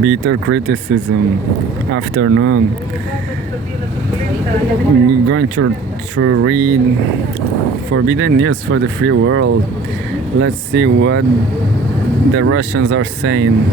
Bitter criticism. Afternoon. I'm going to read forbidden news for the free world. Let's see what the Russians are saying.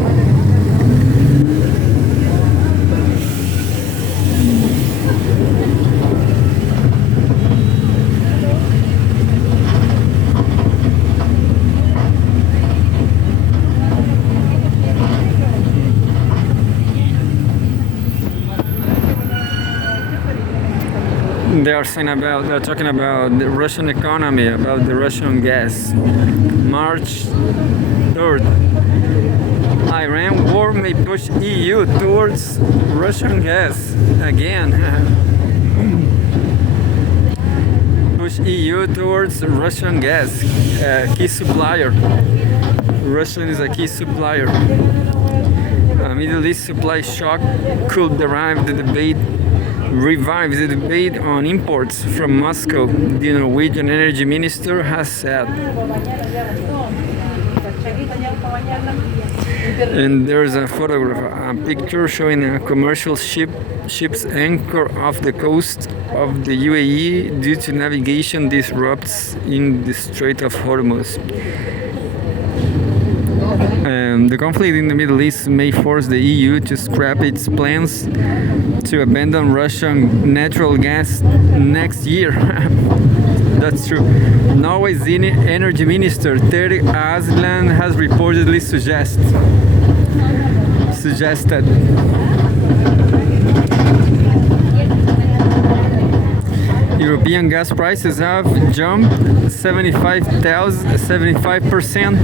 They're talking about the Russian economy, about the Russian gas. March 3rd. Iran war may push EU towards Russian gas again. Push EU towards Russian gas, key supplier. Russia is a key supplier. A Middle East supply shock could revive the debate on imports from Moscow, the Norwegian energy minister has said. And there's a photograph, a picture showing a commercial ship's anchor off the coast of the UAE due to navigation disrupts in the Strait of Hormuz. The conflict in the Middle East may force the EU to scrap its plans to abandon Russian natural gas next year. That's true. Norway's energy minister, Terje Aasland, has reportedly suggested European gas prices have jumped 75%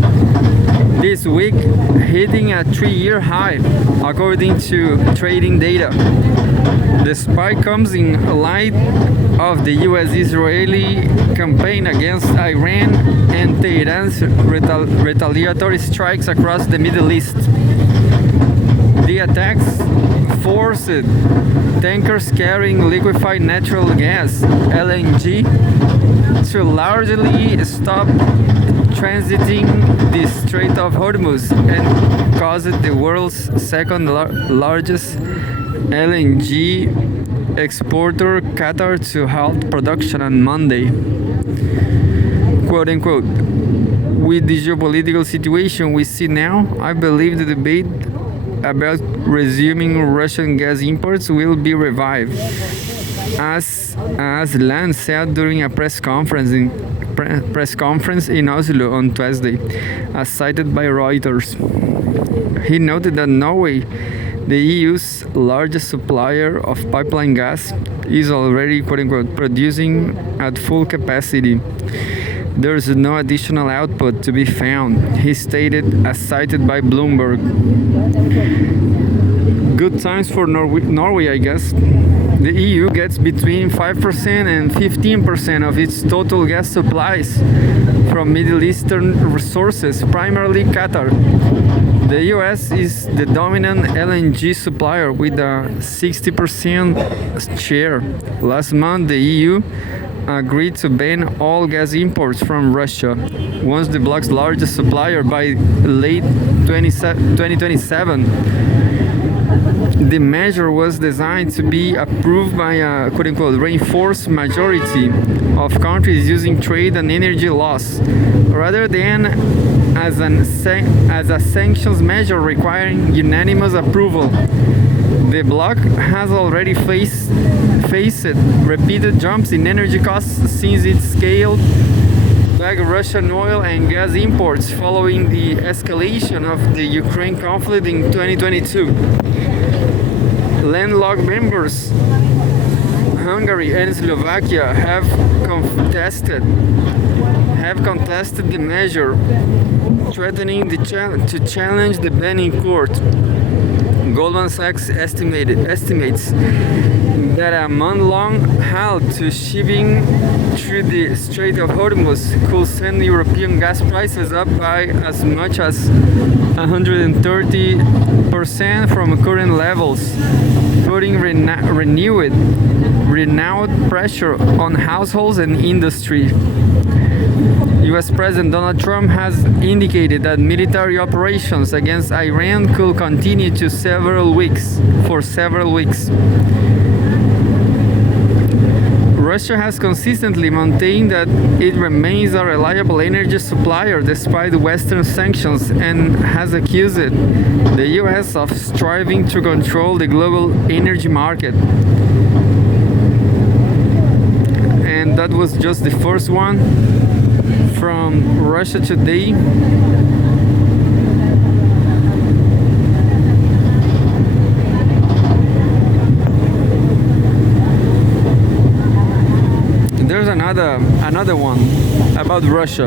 this week, hitting a 3-year high, according to trading data. The spike comes in light of the US-Israeli campaign against Iran and Tehran's retaliatory strikes across the Middle East. The attacks forced tankers carrying liquefied natural gas (LNG) to largely stop transiting the Strait of Hormuz and caused the world's second largest LNG exporter, Qatar, to halt production on Monday. Quote unquote, with the geopolitical situation we see now, I believe the debate about resuming Russian gas imports will be revived, as Land said during a press conference in Oslo on Tuesday, as cited by Reuters. He noted that Norway, the EU's largest supplier of pipeline gas, is already quote-unquote producing at full capacity. There is no additional output to be found, he stated, as cited by Bloomberg. Good times for Norway, I guess. The EU gets between 5% and 15% of its total gas supplies from Middle Eastern resources, primarily Qatar. The US is the dominant LNG supplier with a 60% share. Last month, the EU agreed to ban all gas imports from Russia, once the bloc's largest supplier, by late 2027. The measure was designed to be approved by a quote-unquote reinforced majority of countries using trade and energy laws, rather than as a sanctions measure requiring unanimous approval. The bloc has already faced repeated jumps in energy costs since it scaled back Russian oil and gas imports following the escalation of the Ukraine conflict in 2022. Landlocked members Hungary and Slovakia have contested the measure, threatening to challenge the ban in court. Goldman Sachs estimates that a month-long halt to shipping through the Strait of Hormuz could send European gas prices up by as much as 130% from current levels, putting renewed pressure on households and industry. US President Donald Trump has indicated that military operations against Iran could continue for several weeks. Russia has consistently maintained that it remains a reliable energy supplier despite Western sanctions and has accused the US of striving to control the global energy market. And that was just the first one from Russia Today. There's another one about Russia.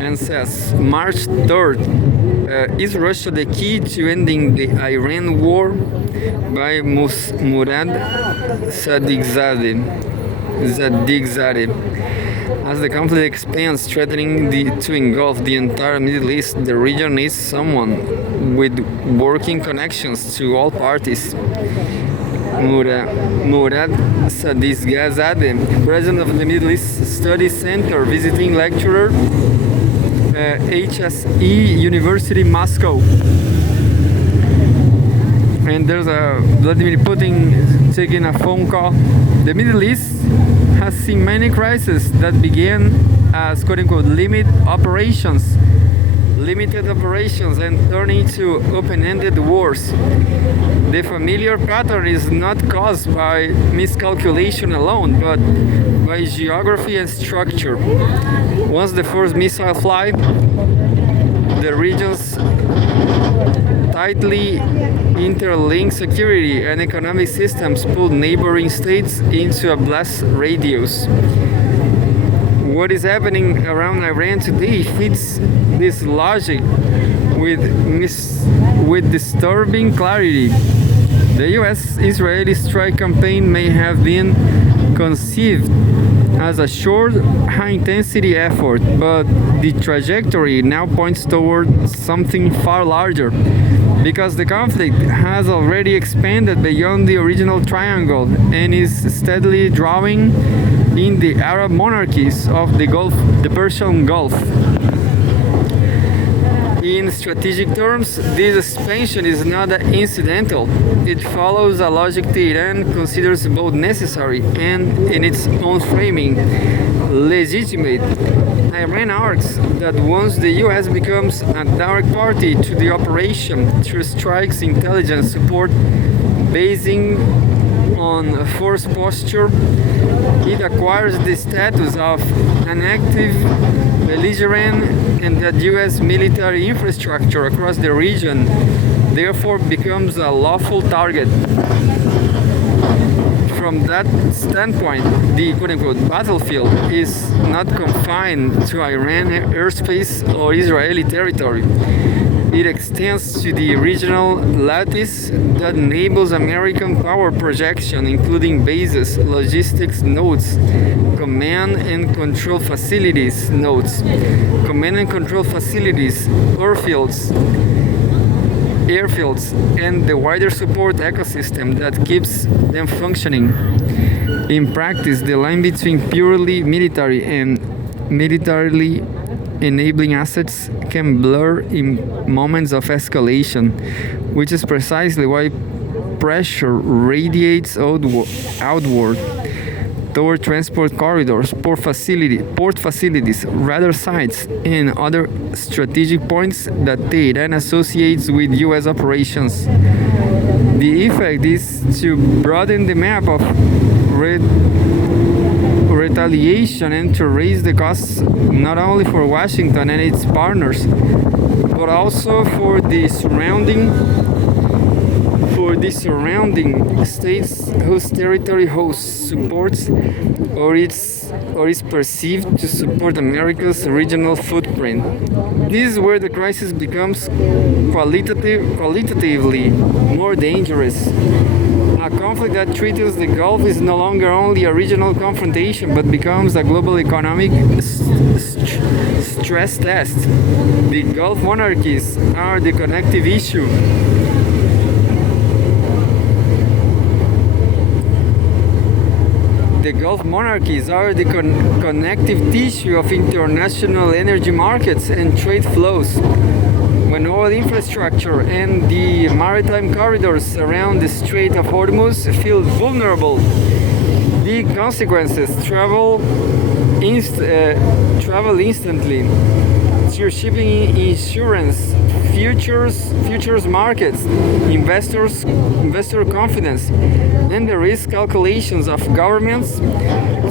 And says March 3rd, is Russia the key to ending the Iran war? By Murad Sadiqzadeh. As the conflict expands, threatening to engulf the entire Middle East, the region needs someone with working connections to all parties. Murad Sadiqzadeh, president of the Middle East Studies Center, visiting lecturer, HSE University Moscow. And there's Vladimir Putin taking a phone call. The Middle East has seen many crises that began as quote-unquote limited operations and turn into open-ended wars. The familiar pattern is not caused by miscalculation alone, but by geography and structure. Once the first missile fly, the region's tightly interlinked security and economic systems pull neighboring states into a blast radius. What is happening around Iran today fits this logic with disturbing clarity. The US-Israeli strike campaign may have been conceived as a short, high-intensity effort, but the trajectory now points toward something far larger, because the conflict has already expanded beyond the original triangle and is steadily drawing in the Arab monarchies of the Persian Gulf. In strategic terms, this expansion is not incidental. It follows a logic Tehran considers both necessary and, in its own framing, legitimate. Iran argues that once the US becomes a direct party to the operation through strikes, intelligence support, basing on force posture, it acquires the status of an active belligerent, and that US military infrastructure across the region therefore becomes a lawful target. From that standpoint, the quote-unquote battlefield is not confined to Iran airspace or Israeli territory. It extends to the regional lattice that enables American power projection, including bases, logistics nodes, command and control facilities nodes, airfields, and the wider support ecosystem that keeps them functioning. In practice, the line between purely military and militarily enabling assets can blur in moments of escalation, which is precisely why pressure radiates outward toward transport corridors, port facilities, radar sites, and other strategic points that Tehran associates with US operations. The effect is to broaden the map of retaliation and to raise the costs not only for Washington and its partners, but also for the surrounding states whose territory hosts, supports, or is perceived to support America's regional footprint. This is where the crisis becomes qualitatively more dangerous. A conflict that threatens the Gulf is no longer only a regional confrontation, but becomes a global economic stress test. The Gulf monarchies are the connective issue. the Gulf monarchies are the connective tissue of international energy markets and trade flows. When oil infrastructure and the maritime corridors around the Strait of Hormuz feel vulnerable, the consequences travel instantly through shipping, insurance, futures markets, investor confidence, and the risk calculations of governments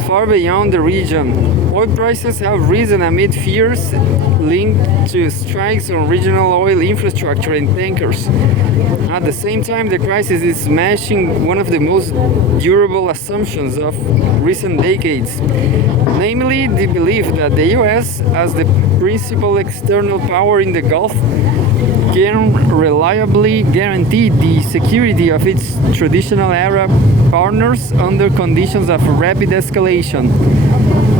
far beyond the region. Oil prices have risen amid fears linked to strikes on regional oil infrastructure and tankers. At the same time, the crisis is smashing one of the most durable assumptions of recent decades, namely the belief that the US, as the principal external power in the Gulf, can reliably guarantee the security of its traditional Arab partners under conditions of rapid escalation.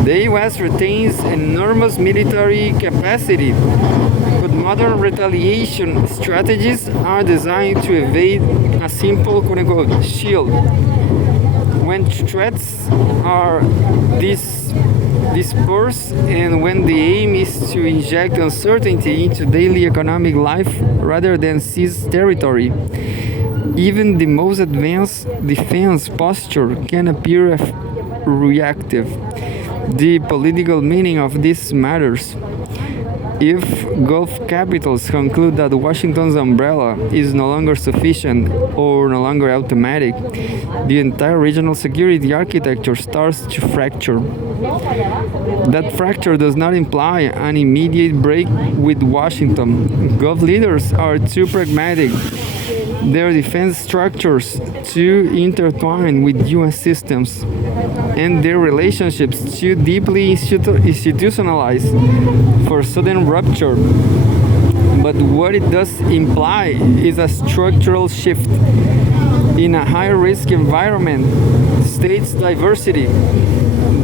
The US retains enormous military capacity, but modern retaliation strategies are designed to evade a simple quote-unquote shield. When threats are dispersed and when the aim is to inject uncertainty into daily economic life rather than seize territory, even the most advanced defense posture can appear reactive. The political meaning of this matters. If Gulf capitals conclude that Washington's umbrella is no longer sufficient or no longer automatic, the entire regional security architecture starts to fracture. That fracture does not imply an immediate break with Washington. Gulf leaders are too pragmatic, their defense structures too intertwined with US systems, and their relationships too deeply institutionalized for sudden rupture. But what it does imply is a structural shift. In a high-risk environment, states' diversity,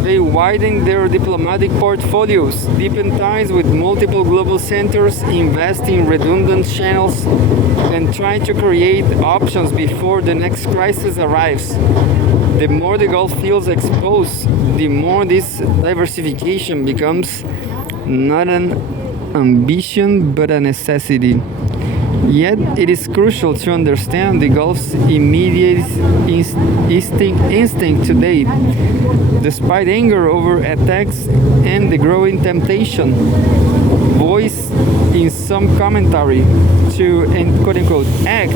they widen their diplomatic portfolios, deepen ties with multiple global centers, invest in redundant channels, and try to create options before the next crisis arrives. The more the Gulf feels exposed, the more this diversification becomes not an ambition but a necessity. Yet it is crucial to understand the Gulf's immediate instinct today. Despite anger over attacks and the growing temptation voiced in some commentary to quote-unquote act,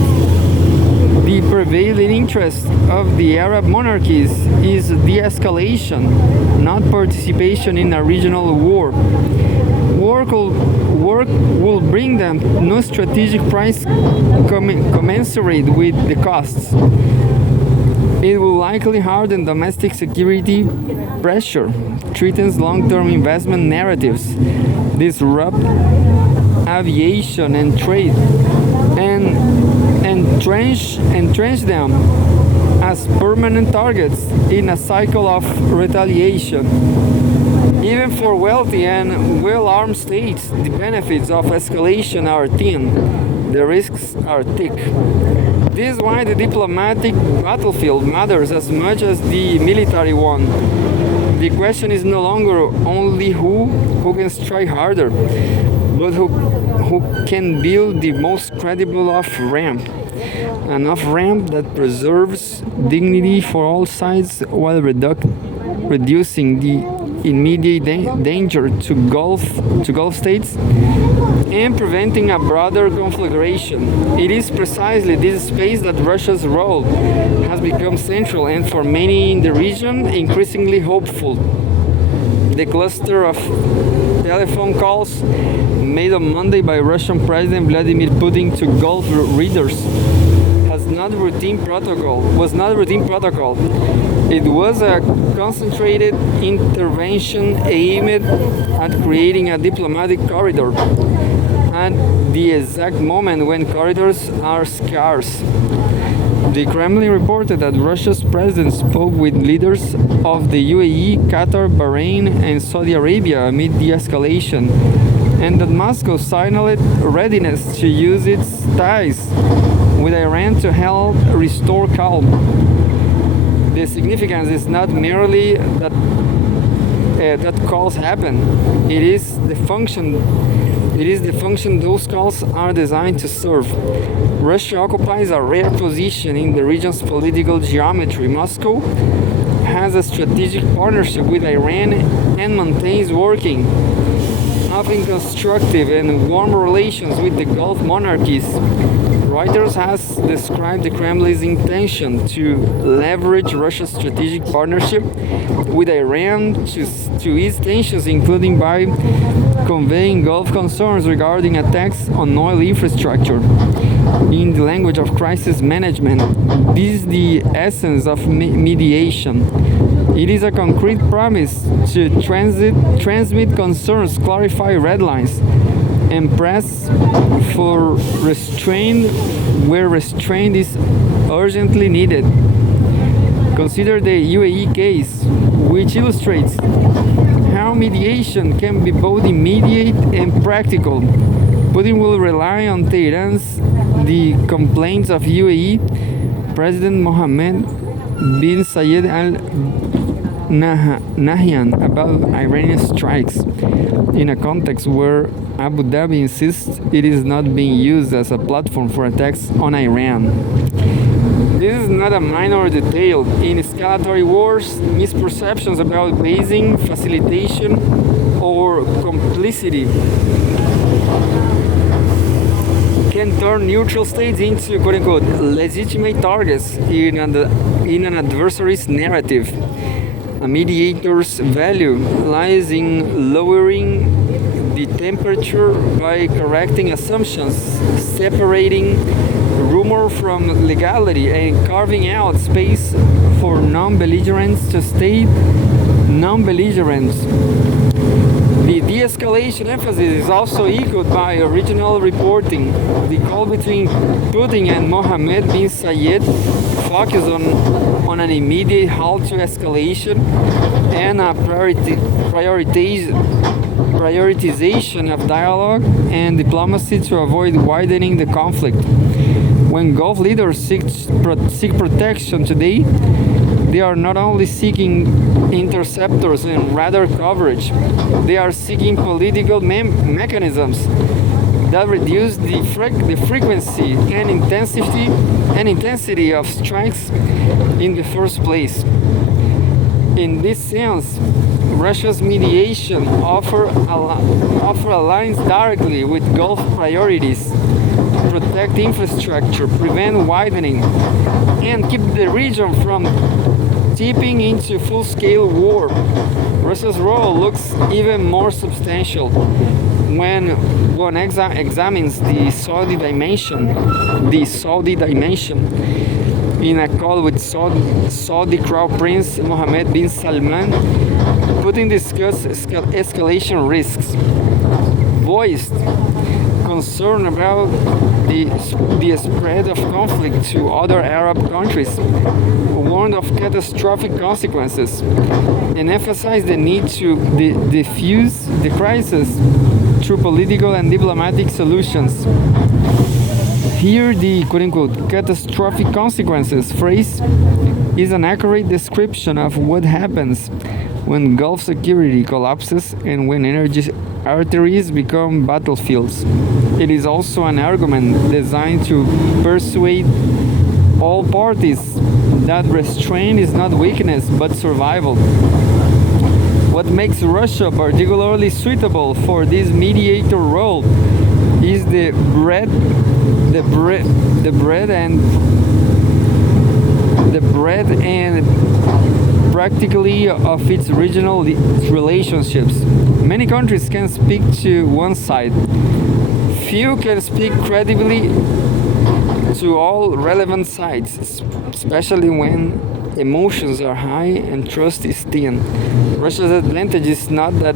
the prevailing interest of the Arab monarchies is de-escalation, not participation in a regional war. Work will bring them no strategic price commensurate with the costs. It will likely harden domestic security pressure, threatens long-term investment narratives, disrupt aviation and trade, and entrench them as permanent targets in a cycle of retaliation. Even for wealthy and well-armed states, the benefits of escalation are thin, the risks are thick. This is why the diplomatic battlefield matters as much as the military one. The question is no longer only who can strike harder, but who can build the most credible off-ramp. An off-ramp that preserves dignity for all sides while reducing the immediate danger to Gulf states and preventing a broader conflagration. It is precisely this space that Russia's role has become central and for many in the region increasingly hopeful. The cluster of telephone calls made on Monday by Russian President Vladimir Putin to Gulf leaders was not routine protocol. It was a concentrated intervention aimed at creating a diplomatic corridor at the exact moment when corridors are scarce. The Kremlin reported that Russia's president spoke with leaders of the UAE, Qatar, Bahrain, and Saudi Arabia amid the escalation, and that Moscow signaled readiness to use its ties with Iran to help restore calm. The significance is not merely that calls happen. It is the function. It is the function those calls are designed to serve. Russia occupies a rare position in the region's political geometry. Moscow has a strategic partnership with Iran and maintains working, often constructive and warm relations with the Gulf monarchies. Reuters has described the Kremlin's intention to leverage Russia's strategic partnership with Iran to ease tensions, including by conveying Gulf concerns regarding attacks on oil infrastructure. In the language of crisis management, this is the essence of mediation. It is a concrete promise to transmit concerns, clarify red lines, and press for restraint where restraint is urgently needed. Consider the UAE case, which illustrates how mediation can be both immediate and practical. Putin will rely on Tehran's the complaints of UAE President Mohammed bin Zayed Al Nahyan about Iranian strikes, in a context where Abu Dhabi insists it is not being used as a platform for attacks on Iran. This is not a minor detail. In escalatory wars, misperceptions about basing, facilitation, or complicity can turn neutral states into quote-unquote legitimate targets in an adversary's narrative. A mediator's value lies in lowering the temperature by correcting assumptions, separating rumor from legality, and carving out space for non-belligerents to stay non-belligerents. The de-escalation emphasis is also echoed by original reporting. The call between Putin and Mohammed bin Zayed focused on an immediate halt to escalation and a prioritization of dialogue and diplomacy to avoid widening the conflict. When Gulf leaders seek protection today, they are not only seeking interceptors and radar coverage, they are seeking political mechanisms that reduce the frequency and intensity of strikes in the first place. In this sense, Russia's mediation offer aligns directly with Gulf priorities: protect infrastructure, prevent widening, and keep the region from tipping into full-scale war. Russia's role looks even more substantial when one examines the Saudi dimension. In a call with Saudi Crown Prince Mohammed bin Salman, Putin discussed escalation risks, voiced concern about the spread of conflict to other Arab countries, warned of catastrophic consequences, and emphasized the need to defuse the crisis through political and diplomatic solutions. Here, the quote-unquote catastrophic consequences phrase is an accurate description of what happens when Gulf security collapses and when energy arteries become battlefields. It is also an argument designed to persuade all parties that restraint is not weakness but survival. What makes Russia particularly suitable for this mediator role is the breadth and practically of its regional relationships. Many countries can speak to one side. Few can speak credibly to all relevant sides, especially when emotions are high and trust is thin. Russia's advantage is not that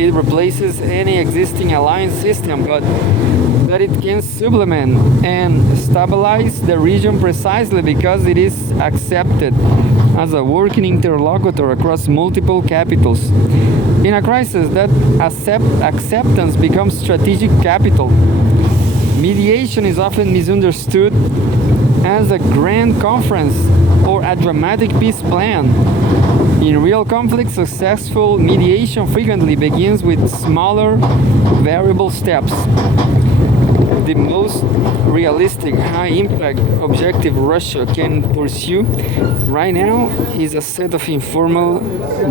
it replaces any existing alliance system, but that it can supplement and stabilize the region precisely because it is accepted as a working interlocutor across multiple capitals. In a crisis, that acceptance becomes strategic capital. Mediation is often misunderstood as a grand conference or a dramatic peace plan. In real conflict, successful mediation frequently begins with smaller, variable steps. The most realistic, high-impact objective Russia can pursue right now is a set of informal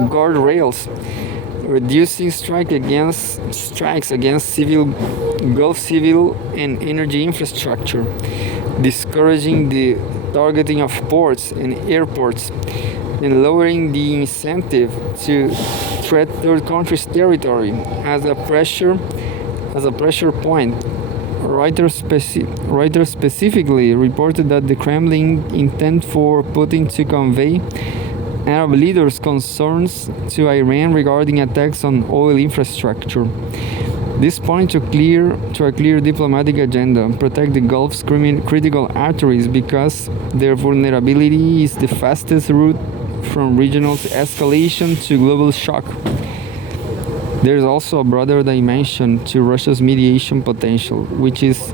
guardrails, reducing strikes against Gulf civil and energy infrastructure, discouraging the targeting of ports and airports, and lowering the incentive to threat third countries' territory as a pressure point. Reuters specifically reported that the Kremlin intended for Putin to convey Arab leaders' concerns to Iran regarding attacks on oil infrastructure. This points to a clear diplomatic agenda: protect the Gulf's critical arteries because their vulnerability is the fastest route from regional escalation to global shock. There is also a broader dimension to Russia's mediation potential, which is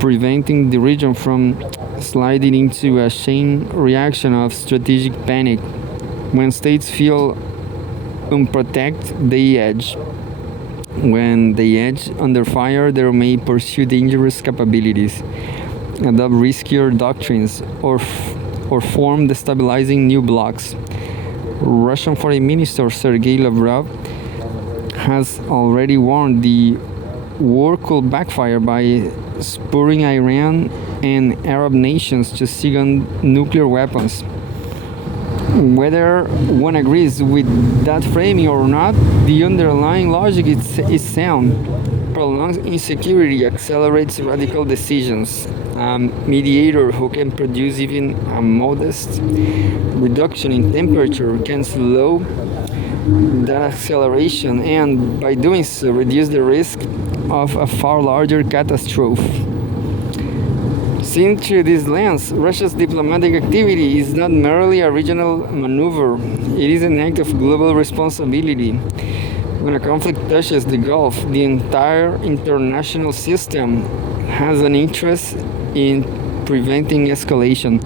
preventing the region from sliding into a chain reaction of strategic panic. When states feel unprotected, they edge. When they edge under fire, they may pursue dangerous capabilities, adopt riskier doctrines, or form destabilizing new blocs. Russian Foreign Minister Sergei Lavrov has already warned the war could backfire by spurring Iran and Arab nations to seek on nuclear weapons. Whether one agrees with that framing or not, the underlying logic is sound. Prolonged insecurity accelerates radical decisions. A mediator who can produce even a modest reduction in temperature can slow that acceleration and, by doing so, reduce the risk of a far larger catastrophe. Seen through this lens, Russia's diplomatic activity is not merely a regional maneuver, it is an act of global responsibility. When a conflict touches the Gulf, the entire international system has an interest in preventing escalation.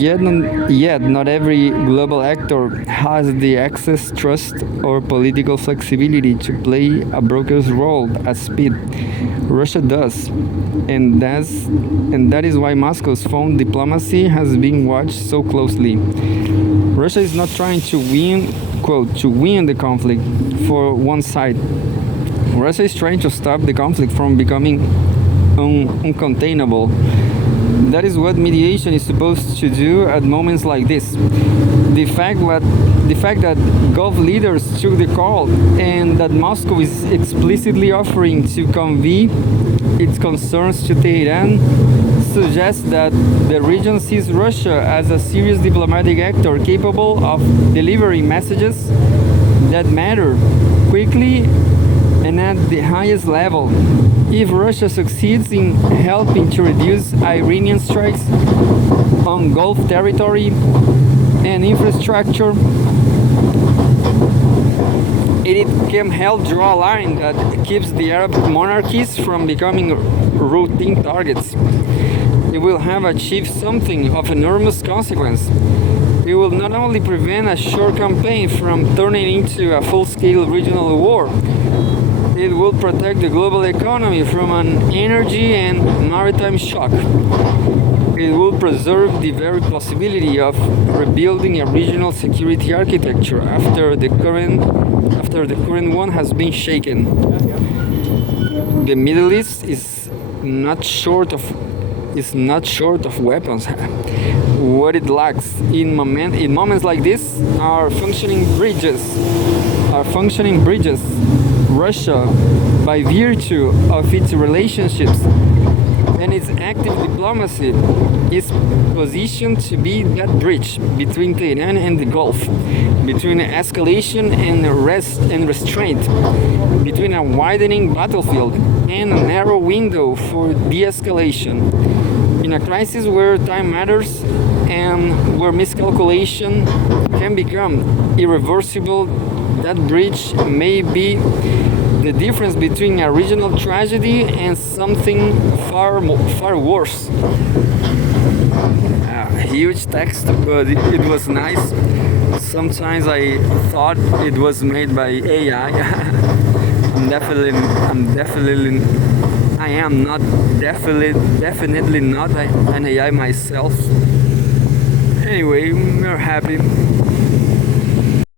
Yet not every global actor has the access, trust, or political flexibility to play a broker's role at speed. Russia does, and that is why Moscow's phone diplomacy has been watched so closely. Russia is not trying to win, quote, to win the conflict for one side. Russia is trying to stop the conflict from becoming uncontainable. That is what mediation is supposed to do at moments like this. The fact that Gulf leaders took the call and that Moscow is explicitly offering to convey its concerns to Tehran suggests that the region sees Russia as a serious diplomatic actor capable of delivering messages that matter quickly and at the highest level. If Russia succeeds in helping to reduce Iranian strikes on Gulf territory and infrastructure, it can help draw a line that keeps the Arab monarchies from becoming routine targets. It will have achieved something of enormous consequence. It will not only prevent a short campaign from turning into a full-scale regional war, it will protect the global economy from an energy and maritime shock. It will preserve the very possibility of rebuilding a regional security architecture after the current one has been shaken. The Middle East is not short of weapons. What it lacks in moments like this are functioning bridges. Russia, by virtue of its relationships and its active diplomacy, is positioned to be that bridge between Tehran and the Gulf, between escalation and restraint, between a widening battlefield and a narrow window for de-escalation. In a crisis where time matters and where miscalculation can become irreversible, that bridge may be the difference between a regional tragedy and something far worse. huge text, but it was nice. Sometimes I thought it was made by AI. I am not definitely not an AI myself. Anyway, we're happy.